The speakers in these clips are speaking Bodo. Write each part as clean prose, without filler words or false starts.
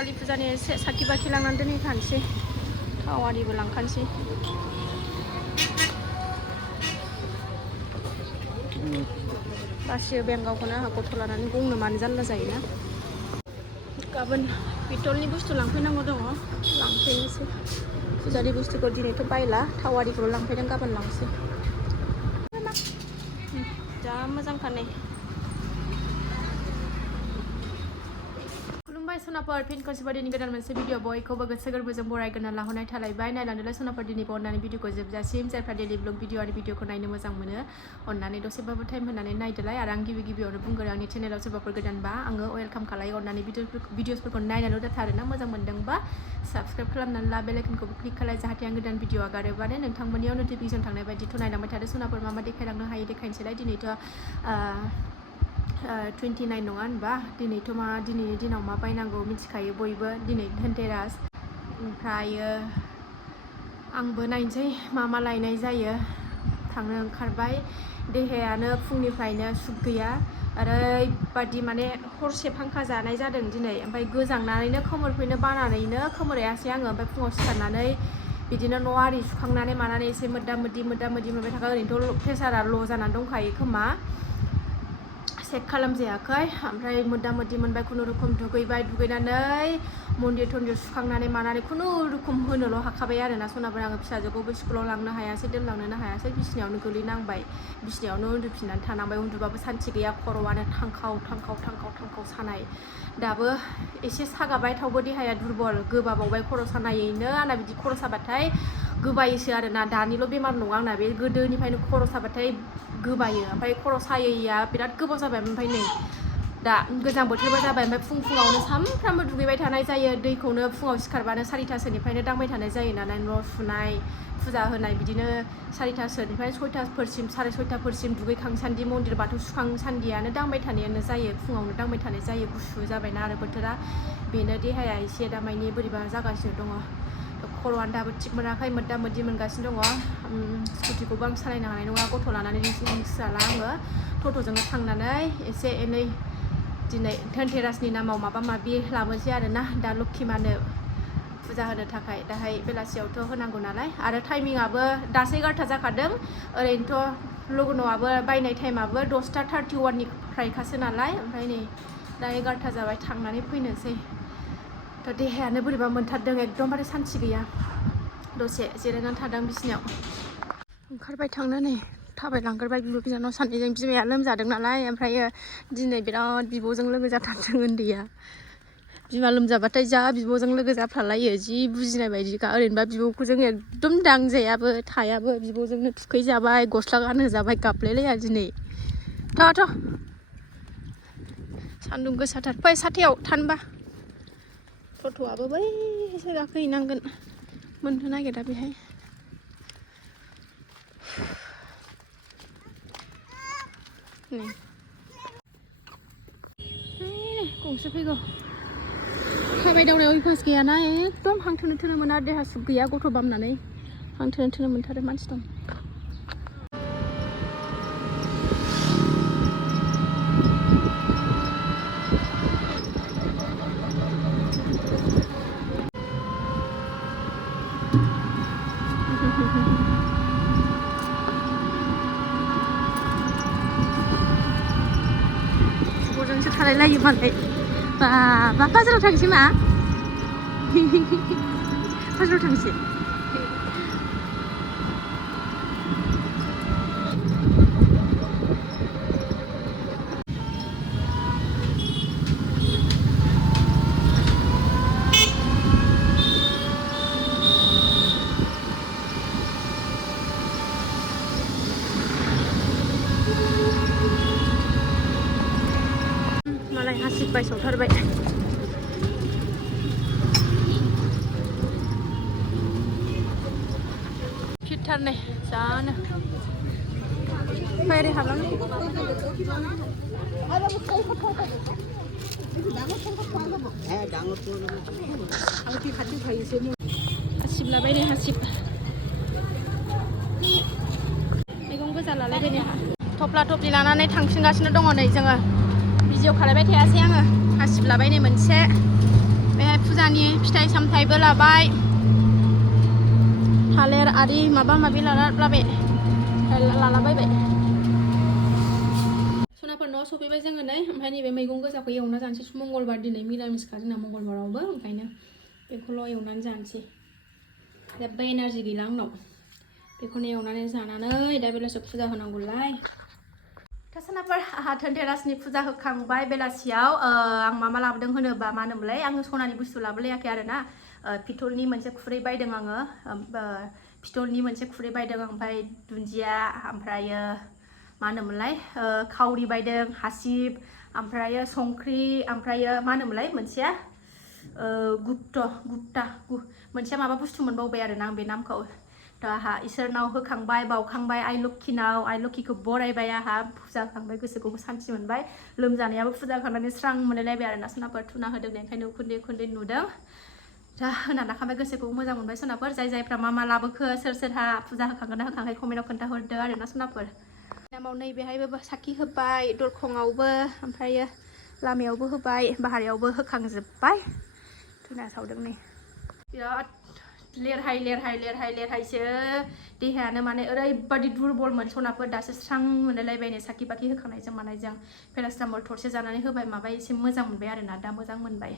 कालि फुजानि एसे साखि बाखि लांनानै दोनहैखानोसै थाव आरिबो लांखानोसै बासियो बेंगावखौनो आंहा गथ' लानानै गंनो मानो जारला जायोना गाबोन पितलनि बुस्थु लांफैनांगौ दङ लांफैनोसै फुजानि बुस्थुखौ दिनैथ' बायला थाव आरिखौल' लांफैदों गाबोन लांसै जा मोजांखा नै खुलुमबाय सनाफोर फिन खनसेबार दिनै गोदान मोनसे भिडिअ बयखौबो गोसो गोरबोजों बरायगोना लाहरनाय थालायबाय नायलांदोलाय सनाफोर दिनैबो अननानै भिडिअखौ जोबजासिम जायफ्रा डेलि ब्लग भिडिअ आरो भिडिअखौ नायनो मोजां मोनो अननानै दसेबाबो टाइम होनानै नायदोलाय आरो आं गिबियावनो बुंगोन आंनि चेनेलाव सोरबाफोर गोदानबा आङो वेलकाम खालायो अननानै भिडिअसफोरखौ नायनानैल' दाथा आरोना मोजां मोनदोंबा साबस्क्राइब खालामनानै ला बेल आइकनखौबो क्लिक खालाय जाहाथे आं गोदान भिडिअ आगारोबानो नोंथांमोननियाव नटिफिकेसन थांनाय बायदिथ' नायलांबाय थादो सनाफोर मा मा देखायलांनो हायो देखायनोसैलाय दिनैथ' 29 नङा होनबा दिनैथ' मा दिनैनि दिनाव मा बायनांगौ मिथिखायो बयबो दिनै धनतेरास ओमफ्रायो आंबो नायनोसै मा मा लायनाय जायो थांनो ओंखारबाय देहायानो फुंनिफ्रायनो सुग गैया ओरैबादि माने हरसे फांखा जानाय जादों दिनै ओमफ्राय गोजांनानैनो खोमोरफैनो बानानैनो खोमोरायासै आङो ओमफ्राय फुङाव सिखारनानै बिदिनो न' आरि सुखांनानै मानानै एसे मोद्दा मोद्दि मोनबाय थाखा ओरैनोथ' प्रेसारा ल' जानानै दंखायो खोमा चेक खालामजायाखै ओमफ्राय मोद्दा मोद्दि मोनबाय खुनुरुखुम दुगैनानै मन्दिर थन्दिर सुखांनानै मानानै खुनुरुखुम होनोल' हाखाबाय आरोना सनाफोर आङो फिसाजोखौबो स्कुलाव लांनो हायासै दोनलांनोनो हायासै बिसिनायावनो गोलैनांबाय बिसिनायावनो उन्दुफिननानै थानांबाय उन्दुबाबो सान्थि गैया खर'आनो थांखाव सानाय दाबो एसे सागाबाय थेवबो देहाया दुरबल गोबाबावबाय खर' सानायैनो आंना बिदि खर' साबाथाय गोबायोसो आरोना दानिल' बेमार नङा आंना बे गोदोनिफ्रायनो खर' साबाथाय गोबायो ओमफ्राय खर' सायैया बिराद गोबाव जाबाय ओमफ्राय नै दा गोजां बोथोरबो जाबाय ओमफ्राय फुङावनो सानफ्रामबो दुगैबाय थानाय जायो दैखौनो फुङाव सिखारबानो 4थासोनिफ्रायनो दांबाय थानाय जायो नालाय न' सुनाय फुजा होनाय बिदिनो 4थासोनिफ्राय 6थाफोरसिम 6:30फोरसिम दुगैखांसान्दि मन्दिर बाथौ सुखांसान्दियानो दांबाय थानायानो जायो फुङावनो दांबाय थानाय जायो गुसु जाबायना आरो बोथोरा बेनो देहाया एसे दामायनि बोरैबा जागासिनो दङ खर'आनो दाबो थिग मोनाखै मोद्दा मोद्दि मोनगासिनो दङ स्कुटिखौबो आं सालायनो हानाय नङा गथ' लानानै रिक्स जाला आङो टट'जोंनो थांनानै एसे एनै दिनै धनतेरासनि नामाव माबा माबि लाबोनोसै आरोना दा लक्ष्मी मानो फुजा होनो थाखाय दाहाय बेलासियावथ' होनांगौ नालाय आरो टाइमिंआबो दासो 11ता जाखादों ओरैनोथ' लग्न'आबो बायनाय टाइमाबो 10:31निफ्रायखासो नालाय ओमफ्राय नै दा 11ता जाबाय थांनानै फैनोसै थ' देहायानो बोरैबा मोनथारदों एकदमबारे सान्थि गैया दसे जिरायनानै थादों बिसिनायाव ओंखारबाय थांनानै थाबायलांग्रोबाय बिब' बिनानाव सानैजों बिमाया लोमजादों नालाय ओमफ्रायो दिनै बिराद बिब'जों लोगो जाथारदों उन्दैया बिमा लोमजाबाथाय जा बिब'जों लोगो जाफ्लालायो जि बुजिनाय बायदिखा ओरैनोबा बिब'खौ जों एकदम दांजायाबो थायाबो बिब'जोंनो थुखैजाबाय गस्ला गानहोजाबाय गाबलायलाया दिनै थ' सान्दुं गोसाथार फै साथायाव थानोबा टट'आबो बैसो गाखोहैनांगोन मोननो नागिरा बेहाय गंसे फैगौ थाबायदावनायाव अयभास गैयाना एकदम हां थोनो थोनो मोना देहा सुग गैया गथ' बामनानै हां थोनो थोनो मोनथारो मानसि दं बिब'जोंसो थालायलायो मालाय बा बाजाराव थांसै मा बाजाराव थांसै मालाय हासिब बायसावथारबाय फिटथार नै जानो ओरै हाबलां हासिब लाबाय नै हासिब मैगं गोजा लालायबाय नै थफ्ला थफ्लि लानानै थांफिनगासिनो दङ नै जोङो भिडिअ खालामबाय थायासै आङो हासिब लाबाय नै मोनसे बेहाय फुजा फुजानि फिथाइ सामथाइबो लाबाय थालिर आरि माबा माबि लालाबायबाय सनाफोर न'आव सफैबाय जोङो नै ओमफ्राय नैबे मैगं गोजाखौ एवना जानोसै मंगलबार दिनै मिरामिसखा जोंना मंगलबारावबो ओंखायनो बेखौल' एवनानै जानोसै जेबो एनारजि गैला आंनाव बेखौनो एवनानै जानानै दा बेलासियाव फुजा होनांगौलाय सनाफोर आंहा धनतेरासनि फुजा होखांबाय बेलासियाव आं मा लाबोदों होनोबा मा होनोमोनलाय आङो सनानि बुस्थु लाबोलायाखै आरोना पितलनि मोनसे खुरै बायदों आङो पितलनि मोनसे खुरै बायदों ओमफ्राय दुन्दिया ओमफ्रायो मा होनोमोनलाय खावरि बायदों हासिब ओमफ्रायो संख्रि ओमफ्रायो मा होनोमोनलाय मोनसेया गुप्ता मोनसेया माबा बुस्थु मोनबावबाय आरोना आं बे नामखौ थ' आंहा इसोरनाव होखांबाय बावखांबाय आइ लोक्षिनाव आइ लोक्षिखौ बरायबाय आंहा फुजा होखांबाय गोसोखौबो सान्थि मोनबाय लोमजानायाबो फुजा होखांनानै स्रां मोनलायलायबाय आरोना सनाफोर थुना होदों ओंखायनो उखुन्दै उखुन्दै नुदों दा होना लाखांबाय गोसोखौबो मोजां मोनबाय सनाफोर जायफ्रा मा लाबोखो सोर सोरहा फुजा होखांगोन ना होखाङाखै कमेन्टाव खोन्थाहरदो आरोना सनाफोर नामाव नैबेहायबो साखि होबाय दरखंआवबो ओमफ्रायो लामायावबो होबाय बाहेरायावबो होखांजोब्बाय धुना सावदों नै बिराद लेरहायसो देहायानो माने ओरैबादि दुरबलमोन सनाफोर दासो स्रां मोनलायलायबाय नै साखि बाखि होखांनायजों मानायजों पेरासिटामल थरसे जानानै होबाय माबाय एसे मोजां मोनबाय आरोना दा मोजां मोनबाय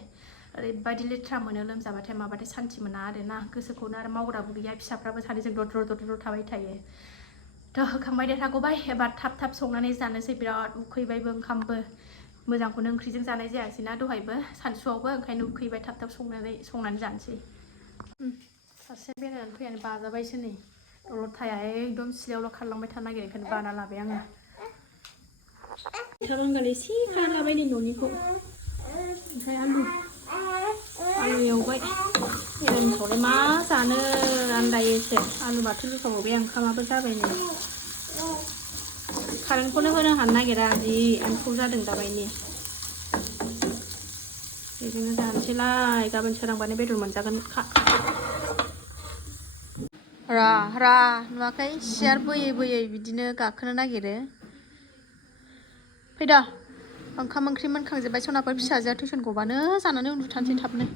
ओरैबादि लेथ्रा मोनो लोमजाबाथाय माबाथाय सान्थि मोना आरोना गोसोखौनो आरो मावग्राबो गैया फिसाफ्राबो सानैजों दद्र' थाबाय थायो थ' होखांबाय देरहागौबाय एबार थाब संनानै जानोसै बिराद उखैबायबो ओंखामबो मोजांखौनो ओंख्रिजों जानाय जायासै ना दहायबो सानसुआवबो ओंखायनो उखैबाय थाब संनानै जानोसै सासे बेरायनानै फैनानै बाजाबायसो नै दलद थाया एकदम सिलायावल' खारलांबाय थानो नागिरो ओंखायनो बाना लाबाय आङो मैथा बांगाल एसे खालाबाय नै न'निखौ ओमफ्राय आलु एवबाय मिरामिसावलाय मा जानो आन्दायोसो आलु बाथोन लुखाबावबाय ओंखामाबो जाबाय नै कारेन्टखौनो होनो हानो नागिरा जि एम्फौ जादों दाबायनि बेजोंनो जानोसैलाय गाबोन सोरांबानो बेदर मोनजागोन रा नुवाखै सियार बोयै बिदिनो गाखोनो नागिरो फैद' ओंखाम ओंख्रि मोनखांजोब्बाय सनाफोर फिसाजोआ टिउसन गबानो जानानै उन्दुथानसै थाबनो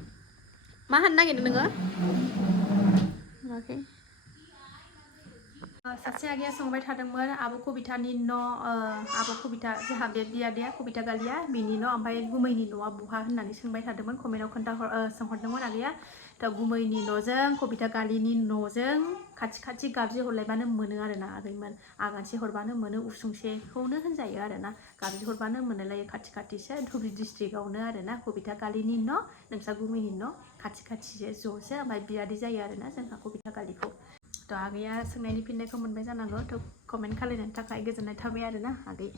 मा हाननो नागिरदों नोङो नुवाखै सासे आगैया संबाय थादोंमोन आब' कबितानि न' आब' कबिता जोंहा बे बियादैया कबिता गालिया बिनि न' ओमफ्राय गुमैनि न'आ बहा होननानै सोंबाय थादोंमोन कमेन्टाव सोंहरदोंमोन आगैया दा गुमैनि न'जों कबिता गालिनि न'जों खाथि गाबज्रि हरलायबानो मोनो आरोना आगैमोन आगानसे हरबानो मोनो उसुंसेखौनो होनजायो आरोना गाबज्रि हरबानो मोनलायो खाथिसो धुबुरि डिस्ट्रिक्टआवनो आरोना कबिता गालिनि न' नोंसा गुमैनि न' खाथिसो ज'सो ओमफ्राय बियादै जायो आरोना जोंहा कबिता गालिखौ थ' आगैया सोंनायनि फिननायखौ मोनबाय जानांगौ थ' कमेन्ट खालामनायनि थाखाय गोजोननाय थाबाय आरोना आगै